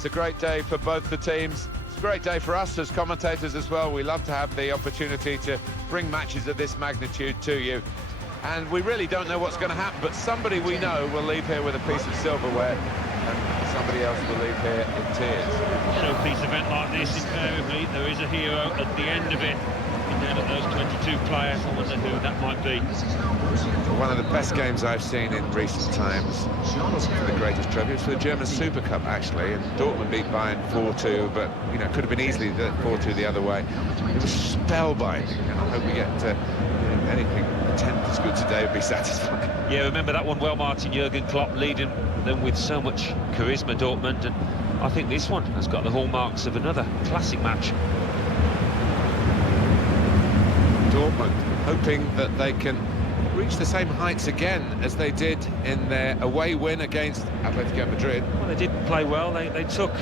It's a great day for both the teams. It's a great day for us as commentators as well. We love to have the opportunity to bring matches of this magnitude to you. And we really don't know what's going to happen, but somebody we know will leave here with a piece of silverware, and somebody else will leave here in tears. Showpiece event like this, invariably, there is a hero at the end of it. Looking down at those 22 players, I wonder who that might be. One of the best games I've seen in recent times. It wasn't for the greatest trophy, it was for the German Super Cup, actually, and Dortmund beat Bayern 4-2, but, you know, could have been easily 4-2 the other way. It was spellbinding, and I hope we get anything a tenth as good today would be satisfying. Yeah, remember that one well, Martin. Jurgen Klopp leading them with so much charisma, Dortmund, and I think this one has got the hallmarks of another classic match. Dortmund hoping that they can reach the same heights again as they did in their away win against Atletico Madrid. Well, they did play well. They took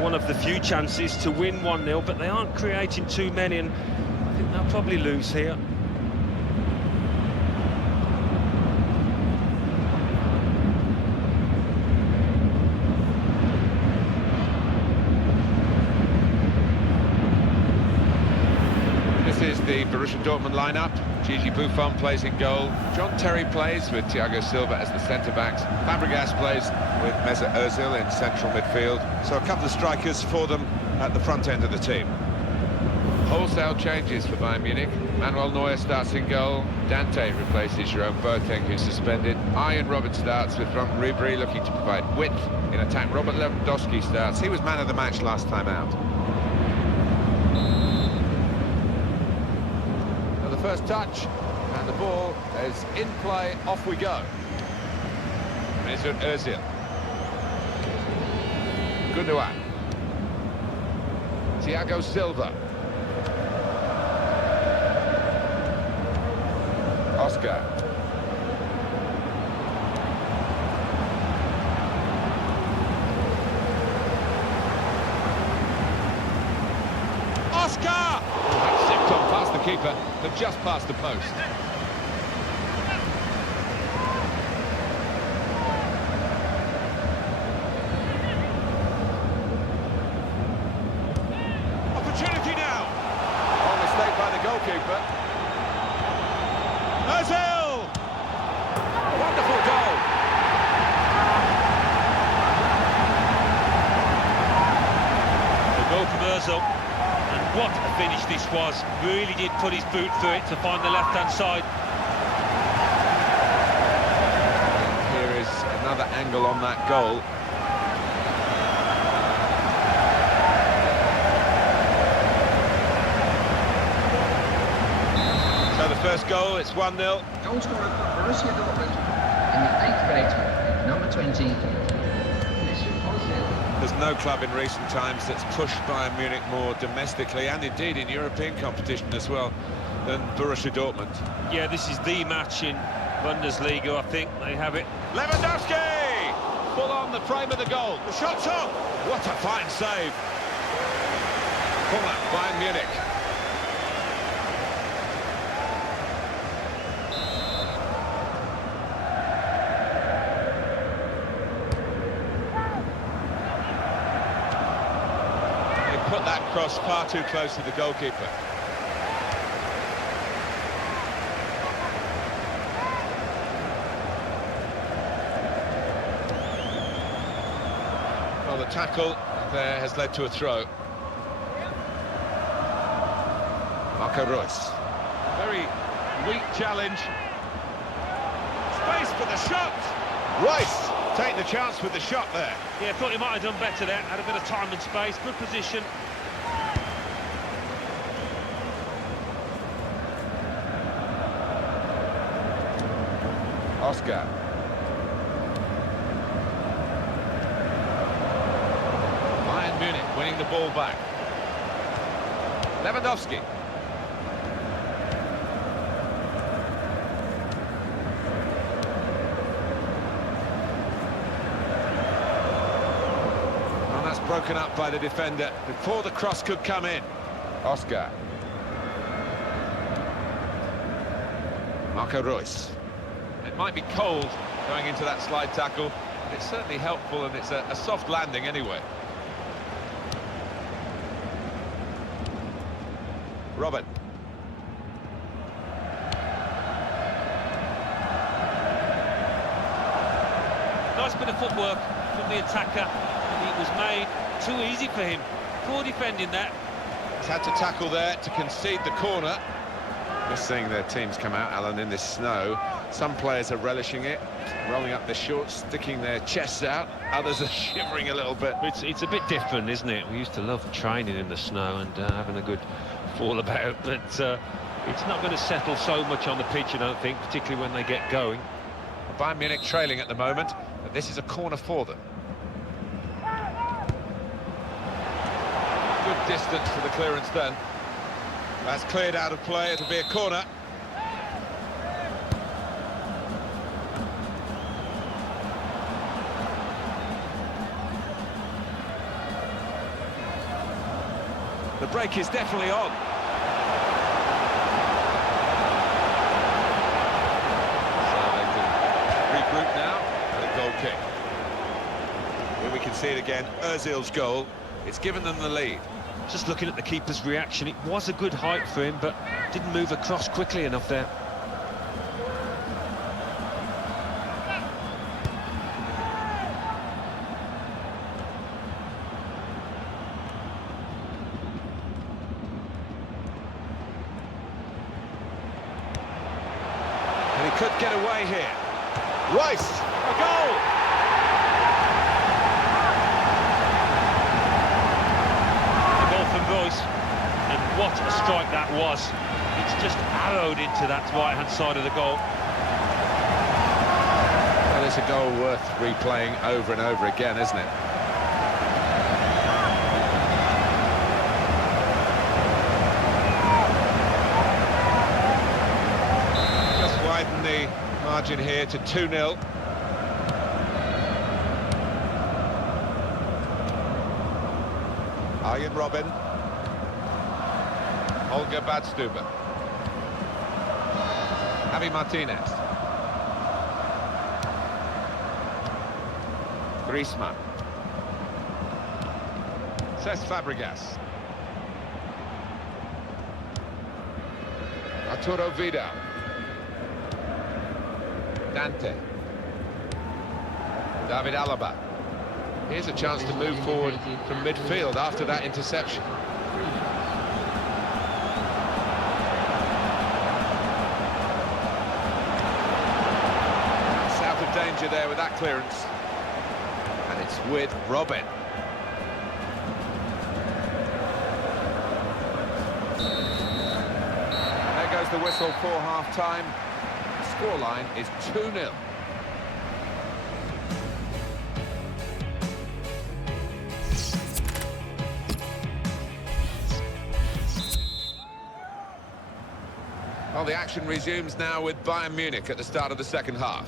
one of the few chances to win 1-0, but they aren't creating too many, and I think they'll probably lose here. This is the Borussia Dortmund lineup. Gigi Buffon plays in goal. John Terry plays with Thiago Silva as the centre-backs. Fabregas plays with Mesut Ozil in central midfield. So a couple of strikers for them at the front end of the team. Wholesale changes for Bayern Munich. Manuel Neuer starts in goal. Dante replaces Jerome Boateng, who's suspended. Arjen Robben starts with Frank Ribery looking to provide width in attack. Robert Lewandowski starts. He was man of the match last time out. First touch, and the ball is in play. Off we go. Mesut Ozil. Gundogan. Thiago Silva. Oscar. Oscar! Zipped on past the keeper, but just past the post. Opportunity now! Oh, mistake by the goalkeeper. Ozil! Wonderful goal! The goal from Ozil. And what a finish this was. Really did put his boot through it to find the left-hand side. Here is another angle on that goal. So the first goal, it's 1-0. Goal scorer for Borussia Dortmund in the 8th minute, number 20. There's no club in recent times that's pushed Bayern Munich more domestically and indeed in European competition as well than Borussia Dortmund. Yeah, this is the match in Bundesliga, I think. They have it. Lewandowski! Full on the frame of the goal. The shot's on! What a fine save. Corner, Bayern Munich. Put that cross far too close to the goalkeeper. Well, the tackle there has led to a throw. Marco Reus. Very weak challenge. Space for the shot. Reus take the chance with the shot there. Yeah, thought he might have done better there. Had a bit of time and space, good position. Oscar. Bayern Munich winning the ball back. Lewandowski. And that's broken up by the defender before the cross could come in. Oscar. Marco Reus. It might be cold going into that slide tackle, but it's certainly helpful, and it's a soft landing anyway. Robin. Nice bit of footwork from the attacker. It was made too easy for him. Poor defending that. He's had to tackle there to concede the corner. Just seeing their teams come out, Alan, in this snow. Some players are relishing it, rolling up their shorts, sticking their chests out. Others are shivering a little bit. It's a bit different, isn't it? We used to love training in the snow and having a good fall about, but it's not going to settle so much on the pitch, I don't think, particularly when they get going. Bayern Munich trailing at the moment, but this is a corner for them. Good distance for the clearance then. That's cleared out of play, it'll be a corner. The break is definitely on. So they can regroup now and a goal kick. Here we can see it again, Ozil's goal. It's given them the lead. Just looking at the keeper's reaction, it was a good height for him, but didn't move across quickly enough there. And he could get away here. Rice, a goal! Royce, and what a strike that was. It's just arrowed into that right-hand side of the goal. Well, it's a goal worth replaying over and over again, isn't it? Just widen the margin here to 2-0. Arjen Robben. Olga Badstuber. Javi Martinez. Griezmann. Cesc Fabregas. Arturo Vidal. Dante. David Alaba. Here's a chance to move forward from midfield after that interception. It's out of danger there with that clearance. And it's with Robin. There goes the whistle for half-time. Scoreline is 2-0. Well, the action resumes now with Bayern Munich at the start of the second half.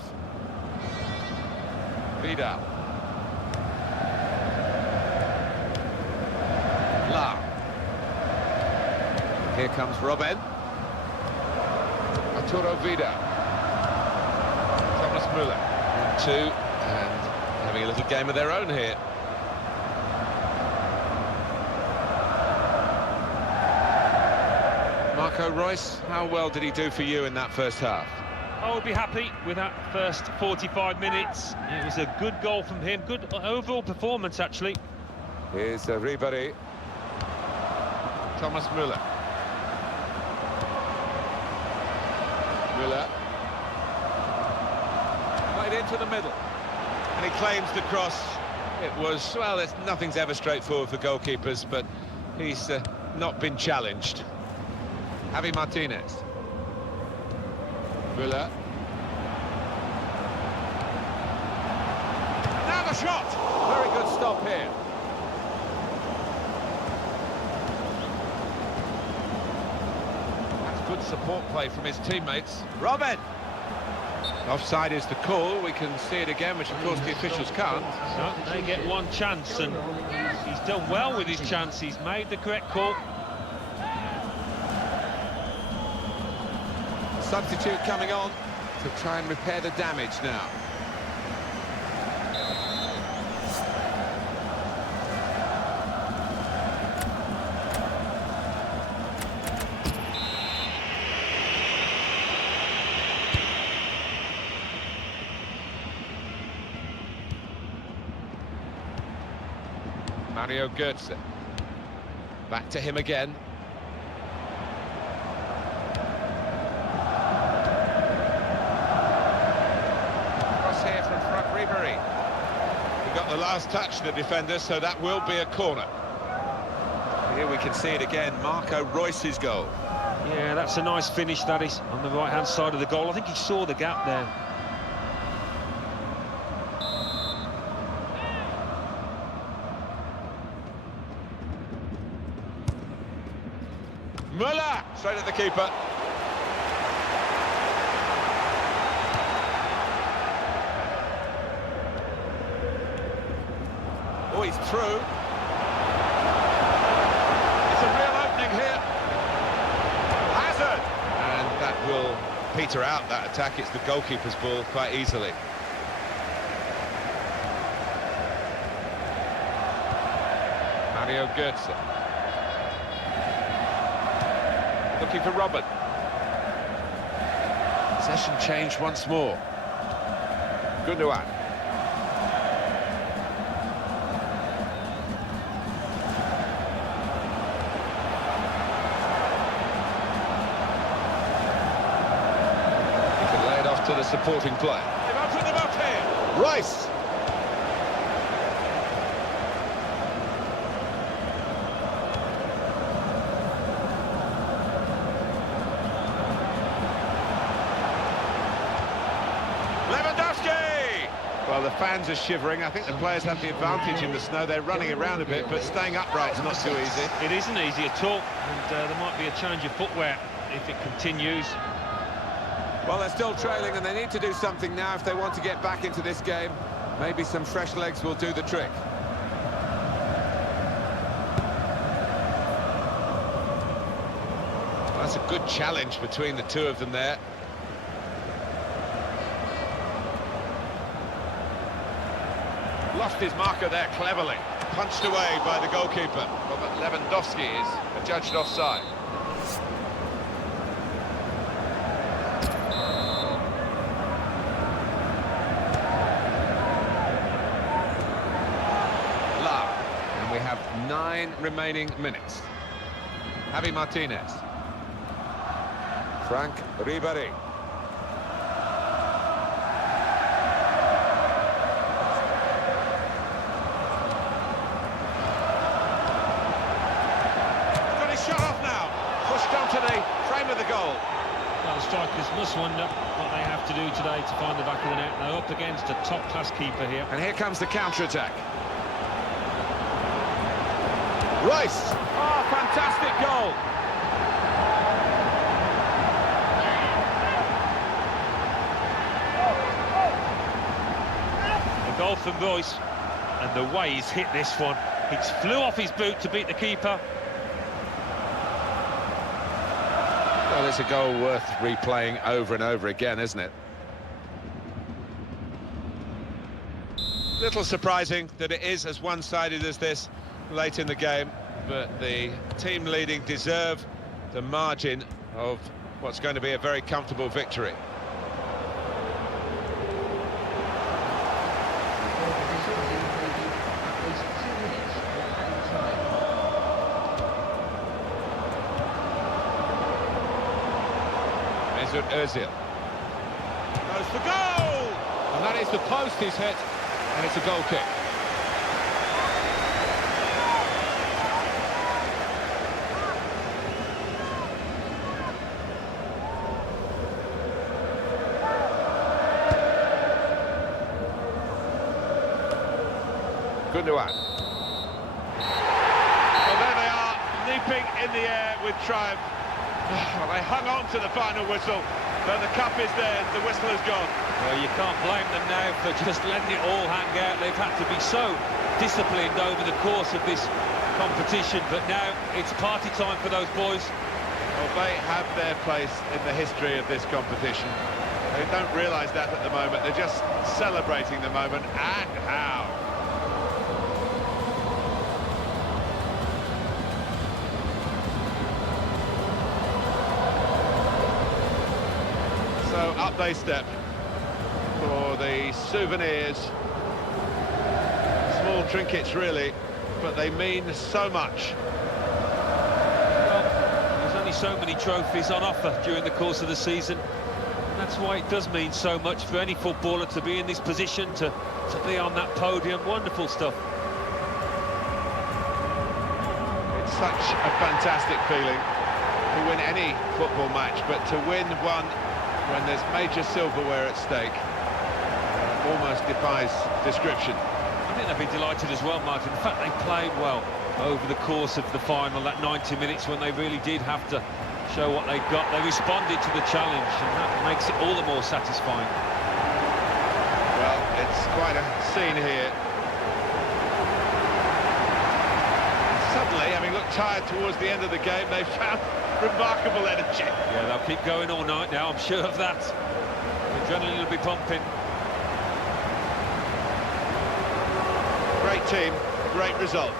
Vidal. La. Here comes Robben. Arturo Vidal. Thomas Müller. 1-2, and having a little game of their own here. Marco Reus, how well did he do for you in that first half? I would be happy with that first 45 minutes. It was a good goal from him, good overall performance actually. Here's Ribéry. Thomas Müller. Müller. Played into the middle. And he claims the cross. It was, well, nothing's ever straightforward for goalkeepers, but he's not been challenged. Javi Martinez. Müller. Now the shot! Very good stop here. That's good support play from his teammates. Robin! Offside is the call. We can see it again, which of course the officials can't. So they get one chance, and he's done well with his chance. He's made the correct call. Substitute coming on to try and repair the damage now. Mario Götze. Back to him again. Cross here from Frank Ribery. He got the last touch, the defender, so that will be a corner. Here we can see it again, Marco Reus's goal. Yeah, that's a nice finish, that is, on the right-hand side of the goal. I think he saw the gap there. Müller, straight at the keeper. Oh, he's through. It's a real opening here. Hazard! And that will peter out that attack. It's the goalkeeper's ball quite easily. Mario Götze. Looking for Robert. Possession change once more. Gundogan. He can lay it off to the supporting player. They've opened them up here. Rice. Well, the fans are shivering. I think the players have the advantage in the snow. They're running around a bit, but staying upright is not too easy. It isn't easy at all, and there might be a change of footwear if it continues. Well, they're still trailing, and they need to do something now if they want to get back into this game. Maybe some fresh legs will do the trick. That's a good challenge between the two of them there. Lost his marker there cleverly. Punched away by the goalkeeper. Robert Lewandowski is adjudged offside. Love. And we have 9 remaining minutes. Javi Martinez. Frank Ribery. To the frame of the goal. Well, the strikers must wonder what they have to do today to find the back of the net. They're up against a top-class keeper here. And here comes the counter-attack. Rice! Oh, fantastic goal! The goal from Royce, and the way he's hit this one. He flew off his boot to beat the keeper. Well, it's a goal worth replaying over and over again, isn't it? Little surprising that it is as one-sided as this late in the game, but the team leading deserve the margin of what's going to be a very comfortable victory. Özil goes for goal, and that is the post he's hit, and it's a goal kick. Gundogan. Well, there they are, leaping in the air with triumph. Well, they hung on to the final whistle, but the cup is there, the whistle is gone. Well, you can't blame them now for just letting it all hang out. They've had to be so disciplined over the course of this competition, but now it's party time for those boys. Well, they have their place in the history of this competition. They don't realise that at the moment, they're just celebrating the moment, and how. So up they step for the souvenirs. Small trinkets, really, but they mean so much. Well, there's only so many trophies on offer during the course of the season. That's why it does mean so much for any footballer to be in this position, to be on that podium. Wonderful stuff. It's such a fantastic feeling to win any football match, but to win one when there's major silverware at stake almost defies description. I think they'll be delighted as well, Martin. In fact, they played well over the course of the final, that 90 minutes when they really did have to show what they got. They responded to the challenge, and that makes it all the more satisfying. Well, it's quite a scene here. Suddenly, having looked tired towards the end of the game, they found remarkable energy. Yeah, they'll keep going all night now, I'm sure of that. The adrenaline will be pumping. Great team, great result.